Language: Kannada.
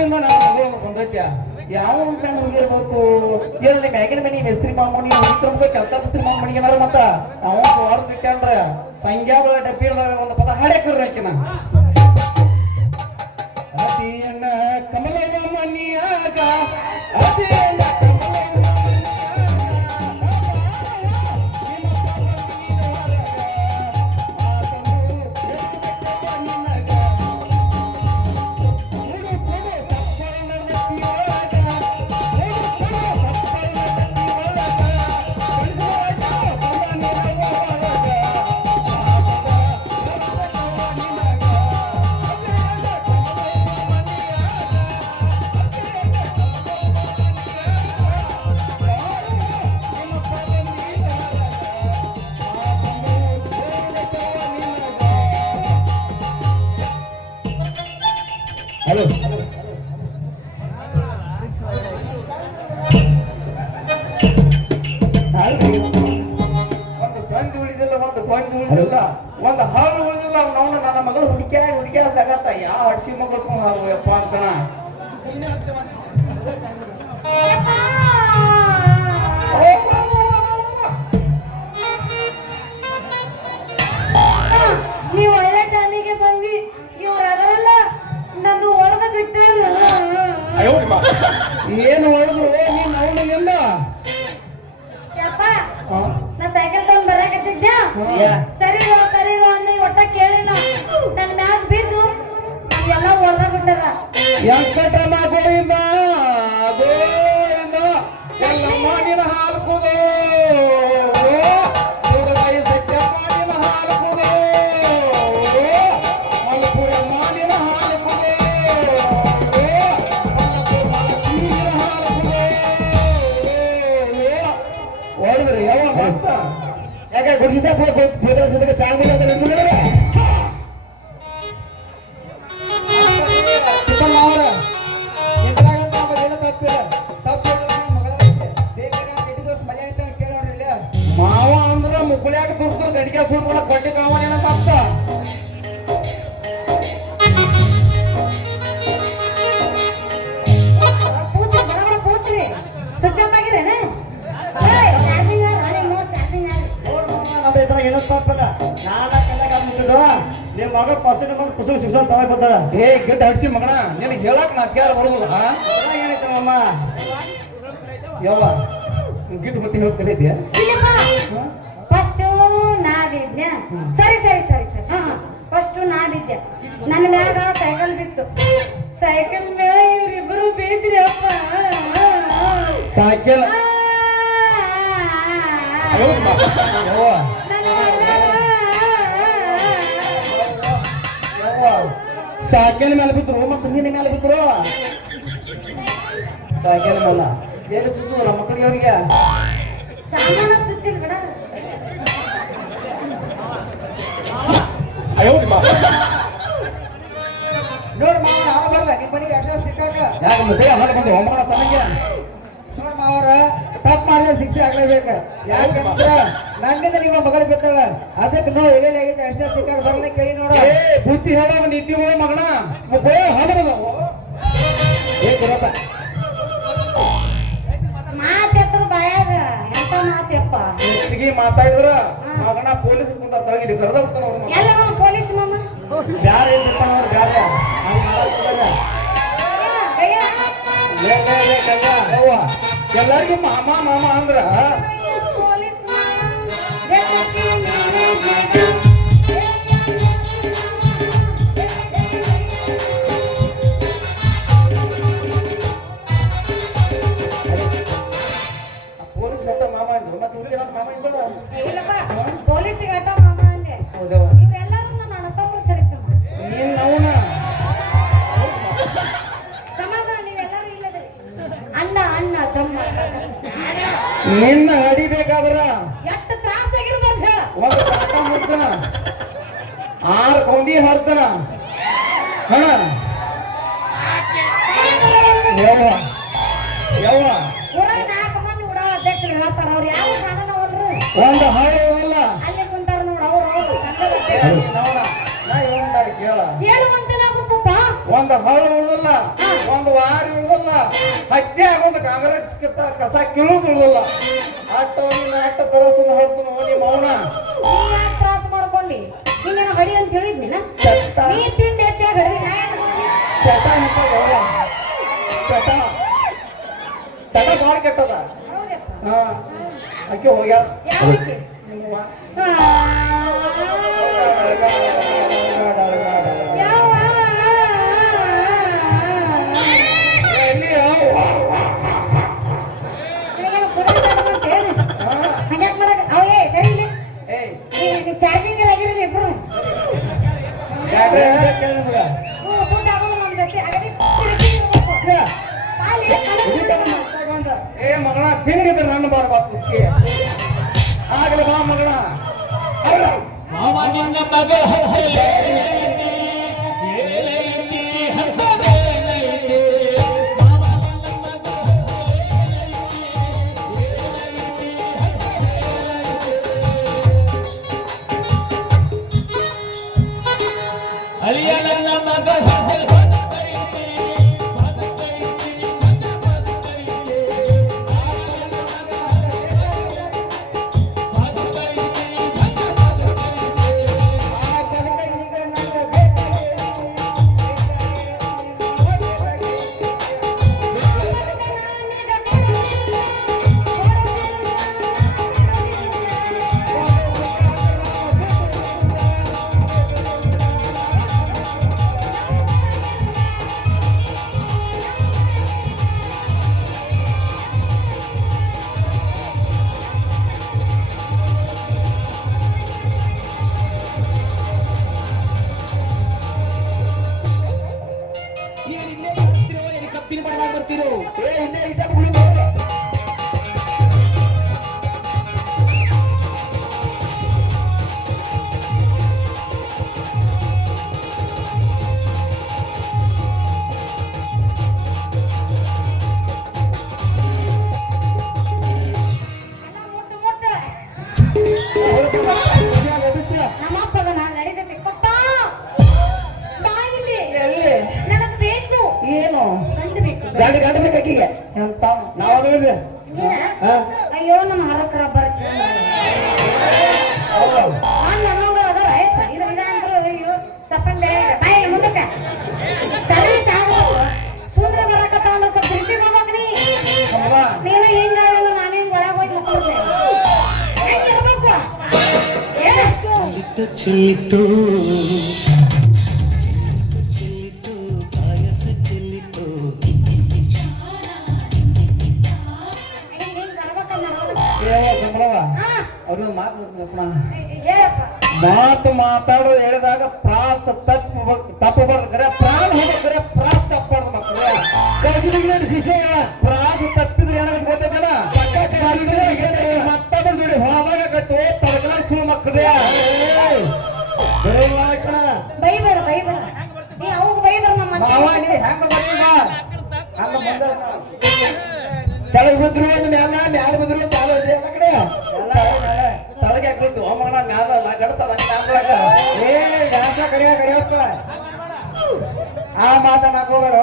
ಯಾವಿಂದ ನಾನು ಬಂದೈತ್ಯ ಯಾವ ಕಣ್ಣು ಹೋಗಿರ್ಬೇಕು ಎಲ್ಲಿ ಮ್ಯಾಗಿನ ಮನಿ, ಮೇಸ್ತ್ರಿ ಮಾಮೂನಿ ವಿಕ್ರಮ್ಗೆ ಕೆಲಸ ಮಿಸ್ತ್ರಿ ಮಾಮೂನಿ ಏನಾರ ಮತ್ತ? ಇಟ್ಟಾನ್ರ ಸಂಖ್ಯಾದ ಡಬ್ಬಿದಾಗ ಒಂದು ಪದ ಹಾಡ್ಯಾಕ್ರಿ ಆಕಿನ. ಒಂದು ಸಂಧಿ ಉಳಿದಿಲ್ಲ, ಒಂದು ಕೊಂಡಿ ಉಳಿದಿಲ್ಲ, ಒಂದು ಹಾಳು ಉಳಿದಿಲ್ಲ ನೋಡ ನನ್ನ ಮಗಳು ಹುಡುಕ್ಯಾ ಹುಡುಕ್ಯಾ, ಸಾಗತ್ತ. ಯಾವ ಹಡ್ಸಿ ಮಗಳು ಯಪ್ಪ ಅಂತನ ನೀವು ಬರಾಕತ್ತಿದ್ದೆ ಸರಿ ಗೋ, ಸರಿ ಗೋ ಅಂದ ಒಟ್ಟ ಕೇಳಿಲ್ಲ. ನನ್ನ ಮ್ಯಾಗ ಬಿದ್ದು ಎಲ್ಲ ಹೊಡೆದ ಬಿಟ್ಟಾರ ವೆಂಕಟನ ಗೋವಿಂದ ಗೋವಿಂದ 你再给我给我给我这个杂 ಮಗ ಪಸಂದ್ ನಂಬರ್ ಕುಸುರು ಶಿಕ್ಷಣ ತಗೊಂಡ್ ಬರ್ತಾರ ಏ ಗಿಟ್ಟ ಹಡ್ಸಿ ಮಗಣ ನಿನಗೆ ಹೇಳಕ್ ನಾಚಿಕಾರ ಬರೋದಿಲ್ಲ. ಏನೈತೆ ಅಮ್ಮ? ಯವ್ವ ಗಿಡ್ಡ ಬುತ್ತಿ ಹೇಳಿ ಕಲಿದ್ಯಾ ಫಸ್ಟ್ ಸರಿ ಸರಿ ಸರಿ ಸರಿ. ಹಾ ಹಾ. ಫಸ್ಟ್ ನಾ ಬಿದ್ದೆ ನನ್ನ ಮ್ಯಾಗ ಸೈಕಲ್ ಬಿತ್ತು. ಸೈಕಲ್ ಮೇಲೆ ಇವ್ರಿಬ್ರು ಬಿದ್ರಿ ಅಪ್ಪ ಸೈಕಲ್ ಯವ್ವ. ಸಾಕಿನ ಮೇಲೆ ಬಿದ್ರು ಮತ್ತೆ ನಿನ್ನ ಮೇಲೆ ಬಿದ್ರು ಸಾಕಿನ ಮೇಲೆ ಏನು ಚುಚ್ಚುವಲ್ಲ ಮಕ್ಕಳಿಗೆ ಅವರಿಗೆ ಸಾಮಾನ ಚುಚ್ಚಿಲ್ ಬಿಡ ನೋಡ್ ಮಾವ ಹಾಡ ಬರಲ್ಲ ನಿಮ್ಮ ಮನೆಗೆ ಅಡ್ರೆಸ್ ಸಿಕ್ಕಾಕ ಯಾಕೆ ಮುದ್ದೆ ಹಾಡು ಬಂದು ಒಮ್ಮಗಳ ಸಮಯ ಮಾವರ ತಪ್ಪು ಮಾಡಿದ್ರೆ ಶಿಕ್ಷೆ ಆಗ್ಲೇಬೇಕು. ಯಾಕಂದ್ರ ನನ್ನಿಂದ ನಿಮ್ಮ ಮಗಳು ಬಿದ್ದಾಳ. ಅದಕ್ಕೆ ನಾವು ಎಲ್ಲೆಲ್ಲಿ ಆಗೈತೆ ಅಷ್ಟೇ ಸಿಕ್ಕಾಗ ಬರಲ್ಲ ಕೇಳಿ ನೋಡ. ಏ ಬುದ್ಧಿ ಹೇಳೋ ನಿದ್ದಿ ಹೋಗಿ ಮಗಣ ಮುದ್ದೆ ಹಾಡಲ್ಲ ಏ ಗುರಪ್ಪ. ಮಾತೆತ್ರ ಬಾಯಾಗ ಎಂತ ಮಾತೆಪ್ಪ? ಹೆಚ್ಚಿಗೆ ಮಾತಾಡಿದ್ರ ಮಗಣ ಪೊಲೀಸ್ ಕುಂತಾರ ತಳಗಿಡಿ ಕರೆದ ಬಿಡ್ತಾನ ಅವ್ರ ಎಲ್ಲ ಪೊಲೀಸ್ ಮಾಮ? ಬ್ಯಾರೆ. ಅವ್ವ ಅವ್ರು ಬ್ಯಾರ ಲೇ, ಲೇ, ಲೇ, ಗಂಗ, ಯವ್ವ, ಎಲ್ಲರಿಗೂ ಮಾಮ ಮಾಮ ಅಂದ್ರ ನಿನ್ನ ಹಡಿಬೇಕಾದ್ರ ಎಷ್ಟು ತ್ರಾಸ ಹೇಳ. ಒಂದು ಕಾಟ ಮುರ್ತನ ಆರು ಕೊಂದಿ ಹರ್ತನ ಹಣ. ಯವ್ವ. ಯವ್ವ. ಊರಾಗ ನಾಲ್ಕು ಮಂದಿ ಉಡಾಳ ಅಧ್ಯಕ್ಷರು ಹೇಳ್ತಾರ ಅವ್ರು ಯಾವ ಒಂದು ಹಾಳು ಅಲ್ಲಿ. ಕುಂತಾರ ನೋಡು ಅವ್ರು ಒಂದು ಹಾಳು ಉಳಿದಿಲ್ಲ ಒಂದು ವಾರ ಇರುದಲ್ಲ ಹತ್ಯೆ ಆಗೋದು ಕಾಂಗ್ರೆಸ್ ಕಿತ್ತ ಕಸ ಕೀಳೋದು ಇರುದಲ್ಲ ಆಟವನ್ನ ಆಟ ತರಸನ ಹೊರತು ನೋಡಿ ಮೌನ. ತ್ರಾಸ ಮಾಡ್ಕೊಂಡಿ. ನೀನೇನು ಹಡಿ ಅಂತ ಹೇಳಿದ್ನಿ ನಾ ತಿಂಡಿ ಹೆಚ್ಚಾಗಿ ಹಡಿದಿ ನಾ ಏನ್ ಮಾಡ್ಲಿ? ಚಟ ಹಿಡ್ಕೊಂಡ್ ಚಟ ಚಟ ಭಾಳ ಕೆಟ್ಟದ. ಹಾ. ಅಕ್ಕಿ ಹೋಗ್ಯಾರ ಯಾವಕ್ಕೆ? ತಿಂಡಿದ್ರೆ ನನ್ನ ಬಾರ ಬಾ ಪುಸ್ತಿ ಆಗಲಿ ಬಾ ಮಗಳ ಅಲ್ಲ. ಮಾವ ನಿನ್ನ ಮಗ ಹತ್ತಲೇನೈತಿ, ಏಲೈತಿ, ಹತ್ತಲೇನೈತಿ. ಮಾವ ನಿನ್ನ ಮಗ ಹತ್ತಲೇನೈತಿ, ಏಲೈತಿ, ಹತ್ತಲೇನೈತಿ. ಅಳಿಯ ನನ್ನ ಮಗ এই এইটা ভুলে ಅಯ್ಯೋ ನಮ್ಮ ಹರಕರ ಹೌದು. ನಾನು ನನ್ನಂಗರ ಅದಾರ ಇದು ಅಯ್ಯೋ ಸಪ್ಪನ್ ಬೇಡ ಬಾಯಿ ಮುಂದಕ್ಕೆ. ಸರಿ ಸಾಗಬೇಕು ಸುಂದ್ರ ಬರಕತ್ತ ಅಂದ್ರೆ ಸ್ವಲ್ಪ ಕೃಷಿ ಹೋಗ್ಬೇಕು ನೀ. ನೀನು ಹಿಂಗಾದ್ರೆ ನಾನೇ ಹಿಂಗ್ ಒಳಗೆ ಹೋಗಿ ಹೆಂಗಿರ್ಬೇಕು ಏ? ಮಾತು ಮಾತಾಡೋ ಹೇಳಿದಾಗ ಪ್ರಾಸ ತಪ್ಪು ತಪ್ಪಬಾರ್ದು ಕರೆ ಪ್ರಾಣ ಹೋಗ್ಬೇಕ್ರೆ ಪ್ರಾಸ ತಪ್ಪಬಾರ್ದು ಮಕ್ಕಳು. ಕಜಿನಿಗೆ ಶಿಶೆಗಳ ಪ್ರಾಸ ತಪ್ಪಿದ್ರೆ ಏನಾಗುತ್ತೆ ಗೊತ್ತೈತಲ್ಲ? ಮತ್ತೊಬ್ಬರ ಜೋಡಿ ಹೋದಾಗ ಕಟ್ಟು ತಡಕಲ ಸೂ ಮಕ್ಕಳೇ. ಬೈಬೇಡ ಬೈಬೇಡ ನೀ ಅವಾಗ ಬೈದ್ರ ನಮ್ಮ ಮಾವ ನೀ ಹೆಂಗ ಬರ್ತೀವ ಹಂಗ ಮುಂದೆ ತೆಳಗ್ ಬಿದ್ರು ಒಂದು ಮ್ಯಾಲ ಮ್ಯಾಲ ಬಿದ್ರು ಮ್ಯಾಲ ಇದೆ ಎಲ್ಲ ಕಡೆ. ತಳಗೆ ಹಾಕ್ಬಿಟ್ಟು ಹೋಮಣ ಮ್ಯಾಲ ಗಡಸಲ್ಲ ಮ್ಯಾಲ ಏ ಗಣಪ ಕರಿಯ ಕರಿಯಪ್ಪ. ಆ ಮಾತನ್ನ ಹಾಕೋಬೇಡ